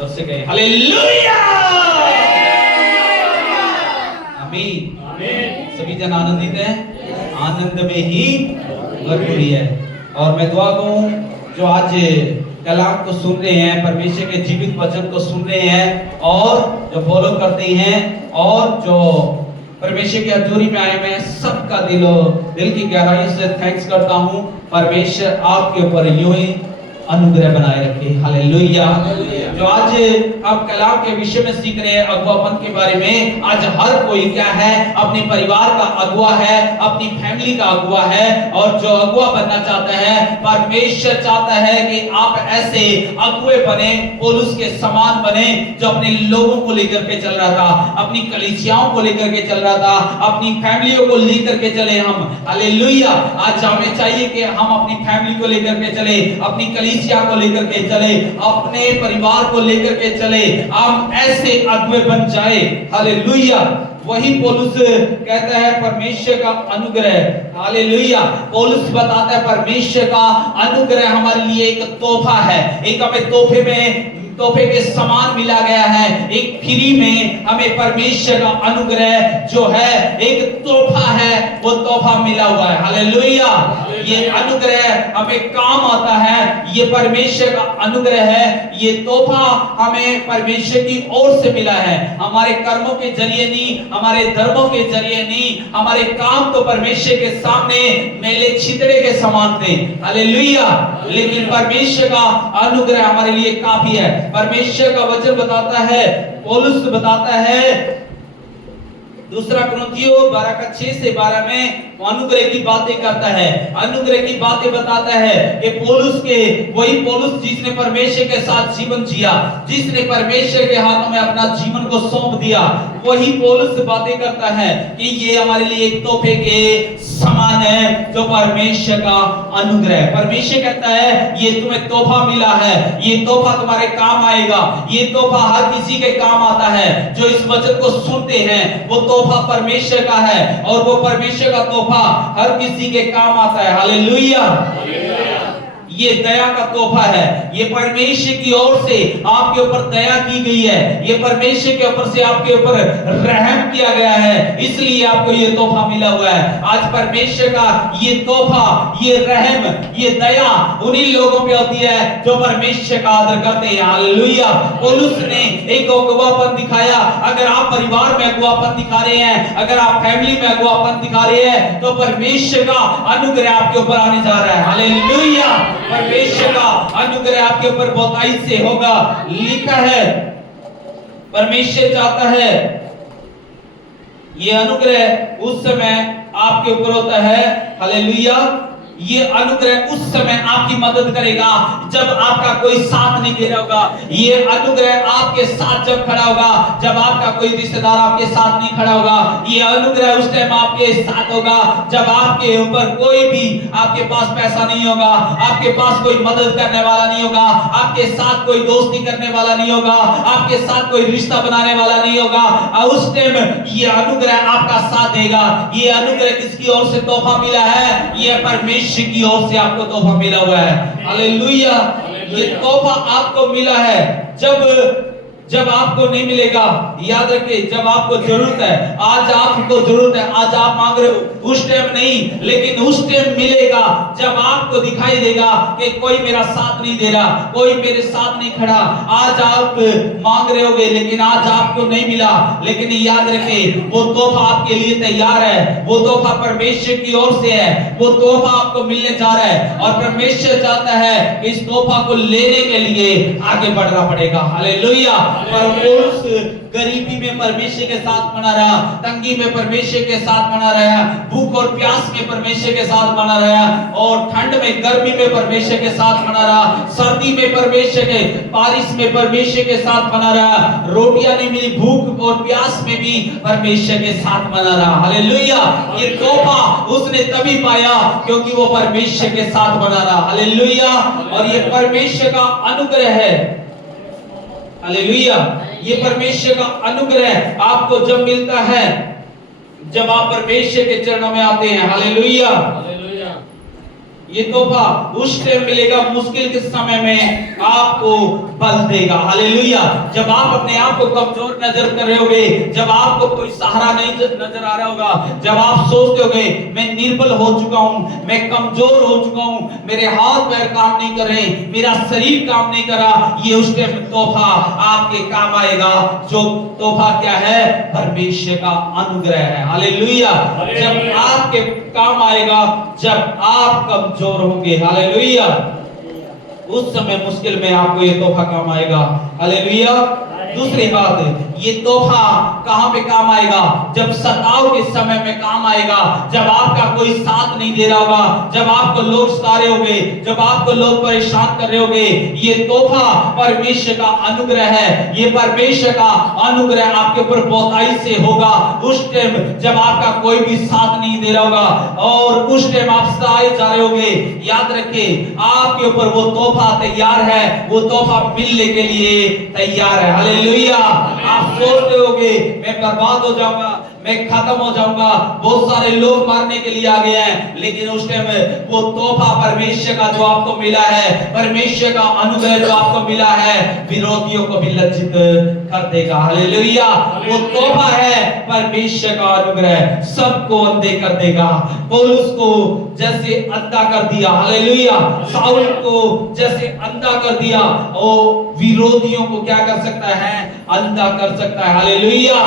जोर से कहें हालेलुया। आमीन आमीन। सभी जन आनंदित हैं, आनंद में ही भरपूरी है। और मैं दुआ कहूं जो आज कलाम को सुन रहे हैं, परमेश्वर के जीवित वचन को सुन रहे हैं और जो फॉलो करते हैं और जो परमेश्वर की हजूरी में आए हैं, सबका दिल की गहराई से थैंक्स करता हूं। परमेश्वर आपके ऊपर यूं ही अनुग्रह बनाए रखे। हालेलुया। जो आज हम कलाम के विषय में सीख रहे हैं अगुवापन के बारे में। आज हर कोई क्या है, अपने परिवार का अगुवा है, अपनी फैमिली का अगुवा है। और जो अगुवा बनना चाहता है, परमेश्वर चाहता है कि आप ऐसे अगुवे बने, पौलुस के समान बने, जो अपने लोगों को लेकर के चल रहा था, अपनी कलीसियाओं को लेकर के चल रहा था, अपनी फैमिलियों को लेकर के चले हम। हालेलुया। आज हमें चाहिए कि हम अपनी फैमिली को लेकर के चले, अपनी कलीसिया को लेकर के चले, अपने परिवार को लेकर के चले, हम ऐसे अगुवे बन जाए। हालेलुया। वही पौलुस कहता है परमेश्वर का अनुग्रह। हालेलुया। पौलुस बताता है परमेश्वर का अनुग्रह हमारे लिए एक तोहफा है। एक हमें तोहफे के समान मिला गया है। एक फ्री में हमें परमेश्वर का अनुग्रह जो है एक तोहफा है, वो तोहफा मिला हुआ है। हालेलुया। ये अनुग्रह हमें काम आता है, ये परमेश्वर का अनुग्रह है। ये तोहफा हमें परमेश्वर की ओर से मिला है। हमारे कर्मों के जरिए नहीं, हमारे धर्मों के जरिए नहीं, हमारे काम तो परमेश्वर के सामने मेले छितड़े के समान थे। हालेलुया। लेकिन परमेश्वर का अनुग्रह हमारे लिए काफी है। परमेश्वर का वचन बताता है, पौलुस बताता है दूसरा कुरिन्थियों 12:6-12 में अनुग्रह की बातें करता है, अनुग्रह की बातें बताता है कि वही पौलुस जिसने परमेश्वर के साथ जीवन जिया, जिसने परमेश्वर के हाथों में अपना जीवन को सौंप दिया, वही पौलुस बातें करता है कि ये हमारे लिए एक तोहफे के समान है, जो परमेश्वर का अनुग्रह। परमेश्वर कहता है ये तुम्हें तोहफा मिला है, ये तोहफा तुम्हारे काम आएगा। ये तोहफा हर किसी के काम आता है जो इस वचन को सुनते हैं। वो तोहफा परमेश्वर का है और वो परमेश्वर का तोहफा हर किसी के काम आता है। हालेलुया। ये दया का तोहफा है। ये परमेश्वर की ओर से आपके ऊपर दया की गई है। ये परमेश्वर के ऊपर से आपके ऊपर रहम किया गया है, इसलिए आपको ये तोहफा मिला हुआ है। आज परमेश्वर का ये तोहफा, ये रहम, ये दया उन्हीं लोगों पे होती है जो परमेश्वर का आदर करते हैं। हालेलुया। पौलुस ने एक अगुवापन दिखाया। अगर आप परिवार में अगुवापन दिखा रहे हैं, अगर आप फैमिली में अगुवापन दिखा रहे हैं, तो परमेश्वर का अनुग्रह आपके ऊपर आने जा रहा है। हालेलुया। परमेश्वर का अनुग्रह आपके ऊपर बहुतायत से होगा। लिखा है परमेश्वर चाहता है ये अनुग्रह उस समय आपके ऊपर होता है। हालेलुया। ये अनुग्रह उस समय आपकी मदद करेगा जब आपका कोई साथ नहीं दे रहा होगा। ये अनुग्रह आपके साथ जब खड़ा होगा, जब आपका कोई रिश्तेदार आपके साथ नहीं खड़ा होगा। ये अनुग्रह उस टाइम आपके साथ होगा जब आपके ऊपर कोई भी, आपके पास पैसा नहीं होगा, आपके पास कोई मदद करने वाला नहीं होगा, आपके साथ कोई दोस्ती करने वाला नहीं होगा, आपके साथ कोई रिश्ता बनाने वाला नहीं होगा। उस टाइम ये अनुग्रह आपका साथ देगा। ये अनुग्रह किसकी ओर से तोहफा मिला है? ये परमेश्वर की ओर से आपको तोहफा मिला हुआ है। हालेलुया। ये तोहफा आपको मिला है। जब आपको नहीं मिलेगा, याद रखिए, जब आपको जरूरत है, आज आपको जरूरत है, आज आप मांग रहे हो, उस टाइम नहीं, लेकिन उस टाइम मिलेगा जब आपको दिखाई देगा कि कोई मेरा साथ नहीं दे रहा, कोई मेरे साथ नहीं खड़ा। आज आप मांग रहे होगे लेकिन आज आपको नहीं मिला, लेकिन याद रखिए वो तोहफा आपके लिए तैयार है। वो तोहफा परमेश्वर की ओर से है। वो तोहफा आपको मिलने जा रहा है और परमेश्वर चाहता है कि इस तोहफा को लेने के लिए आगे बढ़ना पड़ेगा। हालेलुया। पर पौलुस गरीबी में परमेश्वर के साथ बना रहा, तंगी में परमेश्वर के साथ बना रहा, भूख और प्यास में परमेश्वर के साथ बना रहा, और ठंड में, गर्मी में परमेश्वर के साथ बना रहा, सर्दी में परमेश्वर के, बारिश में परमेश्वर के साथ बना रहा, रोटियां नहीं मिली, भूख और प्यास में भी परमेश्वर के साथ बना रहा। हालेलुया। ये तोहफा उसने तभी पाया क्योंकि वो परमेश्वर के साथ बना रहा। हालेलुया। और ये परमेश्वर का अनुग्रह है। हालेलुया। ये परमेश्वर का अनुग्रह आपको जब मिलता है, जब आप परमेश्वर के चरणों में आते हैं। हालेलुया। ये तोहफा उस टाइम मिलेगा मुश्किल के समय में आपको बल देगा। हालेलुया। जब आप अपने आप को कमजोर नजर कर रहे होगे, जब आपको कोई सहारा नहीं नजर आ रहा होगा, जब आप सोचते होगे मैं निर्बल हो चुका हूं, मैं कमजोर हो चुका हूं, मेरे हाथ पैर काम नहीं कर रहे, मेरा शरीर काम नहीं कर रहा, ये उस टाइम तोहफा आपके काम आएगा। जो तोहफा क्या है? परमेश्वर का अनुग्रह है। हालेलुया। जब आपके काम आएगा जब आप कमजोर होंगे। हालेलुया। उस समय मुश्किल में आपको ये तोहफा काम आएगा। हालेलुया। दूसरी बात, ये तोहफा कहां पे काम आएगा? जब सताव के समय में काम आएगा, जब आपका कोई साथ नहीं दे रहा होगा, जब आपको लोग सता रहे होंगे, जब आपको लोग परेशान कर रहे होंगे, ये तोहफा परमेश्वर का अनुग्रह है। ये परमेश्वर का अनुग्रह आपके ऊपर बहुताई से होगा। उस टाइम जब आपका कोई भी साथ नहीं दे रहा होगा और उस टाइम आप सताए जा रहे होंगे, याद रखिए आपके ऊपर वो तोहफा तैयार है, वो तोहफा मिलने के लिए तैयार है। हालेलुया। आप सोचते होगे मैं बर्बाद हो जाऊंगा, मैं खत्म हो जाऊंगा, बहुत सारे लोग मारने के लिए आ गए हैं, लेकिन उस टाइम वो तोहफा परमेश्वर का जो आपको मिला है, परमेश्वर का अनुग्रह जो आपको मिला है, विरोधियों को भी लज्जित कर देगा। हालेलुया। वो तोहफा है परमेश्वर का अनुग्रह, सबको अंधे कर देगा। पौलुस को जैसे अंधा कर दिया, हालेलुया, शाऊल को जैसे अंधा कर दिया, वो विरोधियों को क्या कर सकता है? अंधा कर सकता है। हालेलुया।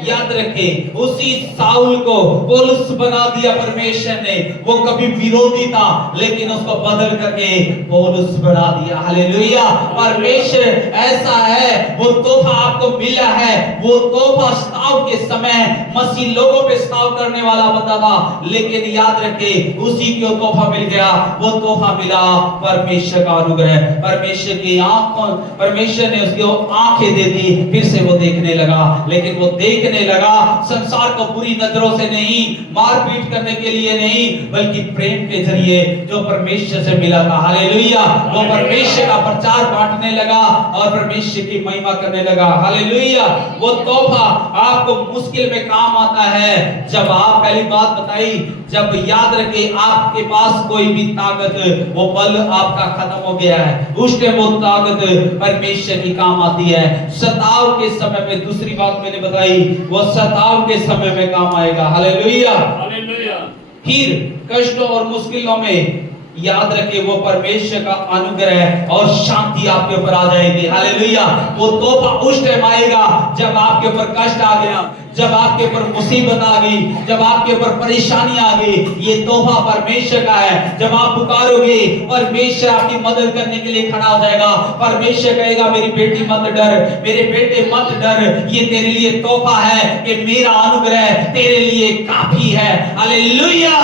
याद रखें, उसी साउल को पौलुस बना दिया परमेश्वर ने। वो कभी विरोधी था लेकिन उसको बदल करके पौलुस बना दिया। हालेलुया। परमेश्वर ऐसा है, वो तोहफा आपको मिला है। वो तोहफा सताव के समय मसीह लोगों पे सताव करने वाला बंदा था, लेकिन याद रखें उसी को तोहफा मिल गया। वो तोहफा मिला परमेश्वर का अनुग्रह। परमेश्वर की आंखों, परमेश्वर ने उसको आंखें दे दी, फिर से वो देखने लगा। लेकिन वो देखने लगा संसार को बुरी नजरों से नहीं, मारपीट करने के लिए नहीं, बल्कि प्रेम के जरिए जो परमेश्वर से मिला था। हालेलुया। वो परमेश्वर का प्रचार बांटने लगा और परमेश्वर की महिमा करने लगा। हालेलुया। वो तोहफा आपको मुश्किल में काम आता है जब आप, पहली बात बताई, जब याद रखे आपके पास कोई भी ताकत, वो बल आपका खत्म हो गया है, उस टाइम वो ताकत परमेश्वर की काम आती है। सताव के समय में, दूसरी बात मैंने बताई, वो सताव के समय में काम आएगा। हालेलुया। फिर कष्टों और मुश्किलों में याद रखे वो परमेश्वर का अनुग्रह और शांति आपके ऊपर आ जाएगी। हालेलुया। वो तोहफा उस टाइम आएगा जब आपके ऊपर कष्ट आ गया, जब आपके ऊपर मुसीबत आ गई, जब आपके ऊपर परेशानी आ गई, ये तोहफा परमेश्वर का है। जब आप पुकारोगे परमेश्वर आपकी मदद करने के लिए खड़ा हो जाएगा। परमेश्वर कहेगा मेरी बेटी मत डर, मेरे बेटे मत डर, ये तेरे लिए तोहफा है कि मेरा अनुग्रह तेरे लिए काफी है। हालेलुया।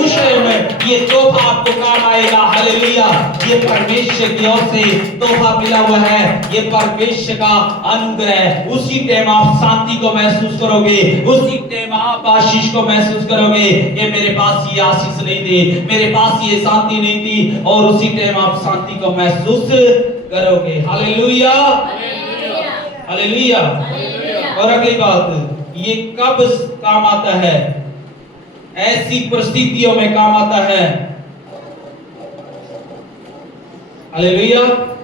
उस टाइम ये तोहफा आपको काम आएगा। हालेलुया। ये परमेश्वर की ओर से तोहफा मिला हुआ है, ये परमेश्वर का अनुग्रह। उसी टाइम आप शांति को महसूस करोगे, उसी टाइम आप आशीष को महसूस करोगे कि मेरे पास ये आशीष नहीं थी, मेरे पास ये शांति नहीं थी, और उसी टाइम आप शांति को महसूस करोगे। हालेलुया। हालेलुया। और अगली बात, ये कब काम आता है? ऐसी परिस्थितियों में काम आता है। हालेलुया।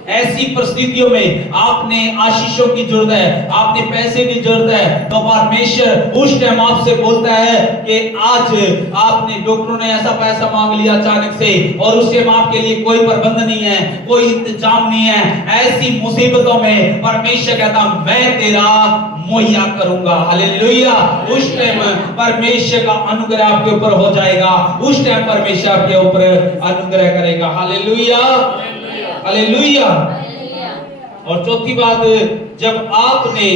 ऐसी परिस्थितियों में आपने आशीषों की जरूरत है, आपने पैसे की जरूरत है, तो परमेश्वर उस टाइम आपसे बोलता है कि आज आपने, डॉक्टरों ने ऐसा पैसा मांग लिया अचानक से, और उस टाइम आपके लिए कोई प्रबंध नहीं है, कोई इंतजाम नहीं है। ऐसी मुसीबतों में परमेश्वर कहता मैं तेरा मुहैया करूंगा। हालेलुया। उस टाइम परमेश्वर का अनुग्रह आपके ऊपर हो जाएगा, उस टाइम परमेश्वर आपके ऊपर अनुग्रह करेगा। हालेलुया। हालेलुया। और चौथी बात, जब आपने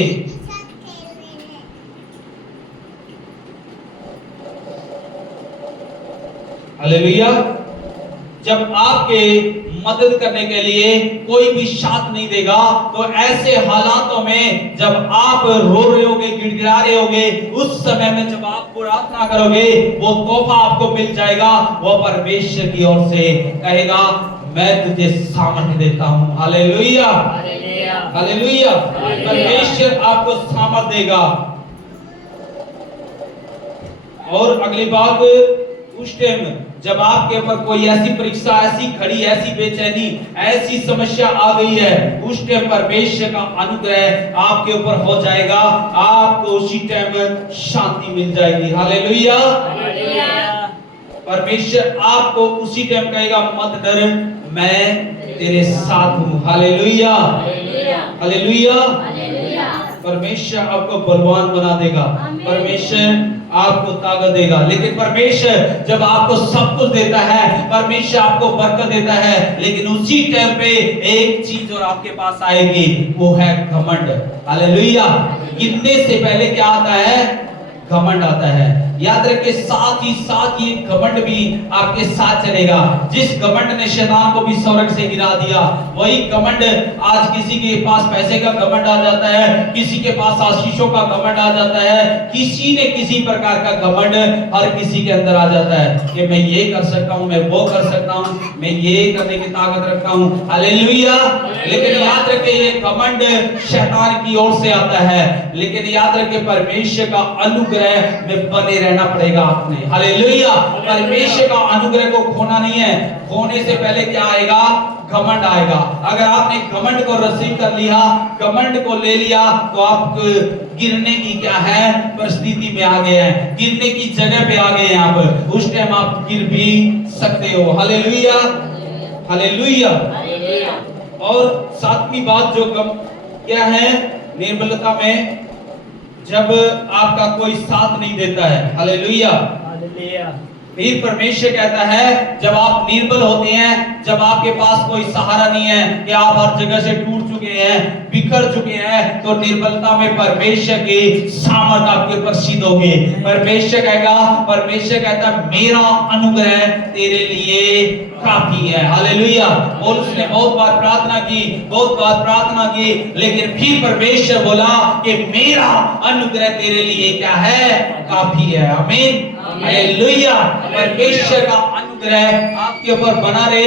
हालेलुया, जब आपके मदद करने के लिए कोई भी साथ नहीं देगा, तो ऐसे हालातों में जब आप रो रहे होगे, गिड़गिड़ा रहे होगे, उस समय में जब आप प्रार्थना करोगे, वो तोहफा आपको मिल जाएगा। वो परमेश्वर की ओर से कहेगा मैं तुझे सामर्थ्य देता हूं। हालेलुया। हालेलुया। परमेश्वर आपको सामर्थ्य देगा। और अगली बात, उस टाइम जब आपके ऊपर कोई ऐसी परीक्षा, ऐसी घड़ी, ऐसी बेचैनी, ऐसी समस्या आ गई है, उस टाइम परमेश्वर का अनुग्रह आपके ऊपर हो जाएगा, आपको उसी टाइम शांति मिल जाएगी। हालेलुया। परमेश्वर आपको उसी टाइम कहेगा मत डर, मैं तेरे साथ हूं। Hallelujah, hallelujah. परमेश्वर आपको बलवान बना देगा, परमेश्वर आपको ताकत देगा। लेकिन परमेश्वर जब आपको सब कुछ देता है, परमेश्वर आपको बरकत देता है, लेकिन उसी टाइम पे एक चीज और आपके पास आएगी, वो है घमंड। हालेलुया। गिनने से पहले क्या आता है? घमंड आता है। याद रखिए, साथ ही साथ ये घमंड भी आपके साथ चलेगा। जिस घमंड ने शैतान को भी स्वर्ग से गिरा दिया, वही घमंड आज किसी के पास पैसे का घमंड आ जाता है, किसी के पास आशीषों का घमंड आ जाता है, किसी ने किसी प्रकार का घमंड हर किसी के अंदर आ जाता है कि मैं ये कर सकता हूं, मैं वो कर सकता हूं, मैं ये करने की ताकत रखता हूं। हालेलुया। लेकिन याद रखिए, ये घमंड शैतान की ओर से आता है, लेकिन याद रखिए परमेश्वर का अनुग्रह में बने रहना पड़ेगा आपने। हालेलुया। परमेश्वर का अनुग्रह को खोना नहीं है। खोने से पहले क्या आएगा? घमंड आएगा। अगर आपने घमंड को रिसीव कर लिया, घमंड को ले लिया, तो आप गिरने की क्या है परिस्थिति में आ गए हैं, गिरने की जगह पे आ गए हैं आप। उस टाइम आप गिर भी सकते हो। Hallelujah, hallelujah. और सातवीं बात जो क्या है निर्बलता में, जब आपका कोई साथ नहीं देता है। हालेलुया। फिर परमेश्वर कहता है, जब आप निर्बल होते हैं, जब आपके पास कोई सहारा नहीं है, कि आप हर जगह से टूट चुके हैं, बिखर चुके हैं, तो निर्बलता में परमेश्वर की सामर्थ आपके ऊपर सिद्ध होगी। परमेश्वर कहेगा, परमेश्वर कहता मेरा अनुग्रह तेरे लिए काफी है। हालेलुया। और उसने बहुत बार प्रार्थना की, बहुत बार प्रार्थना की, लेकिन फिर परमेश्वर बोला कि मेरा अनुग्रह तेरे लिए क्या है? काफी है। आमीन, हालेलुया। परमेश्वर का अनुग्रह आपके ऊपर बना रहे।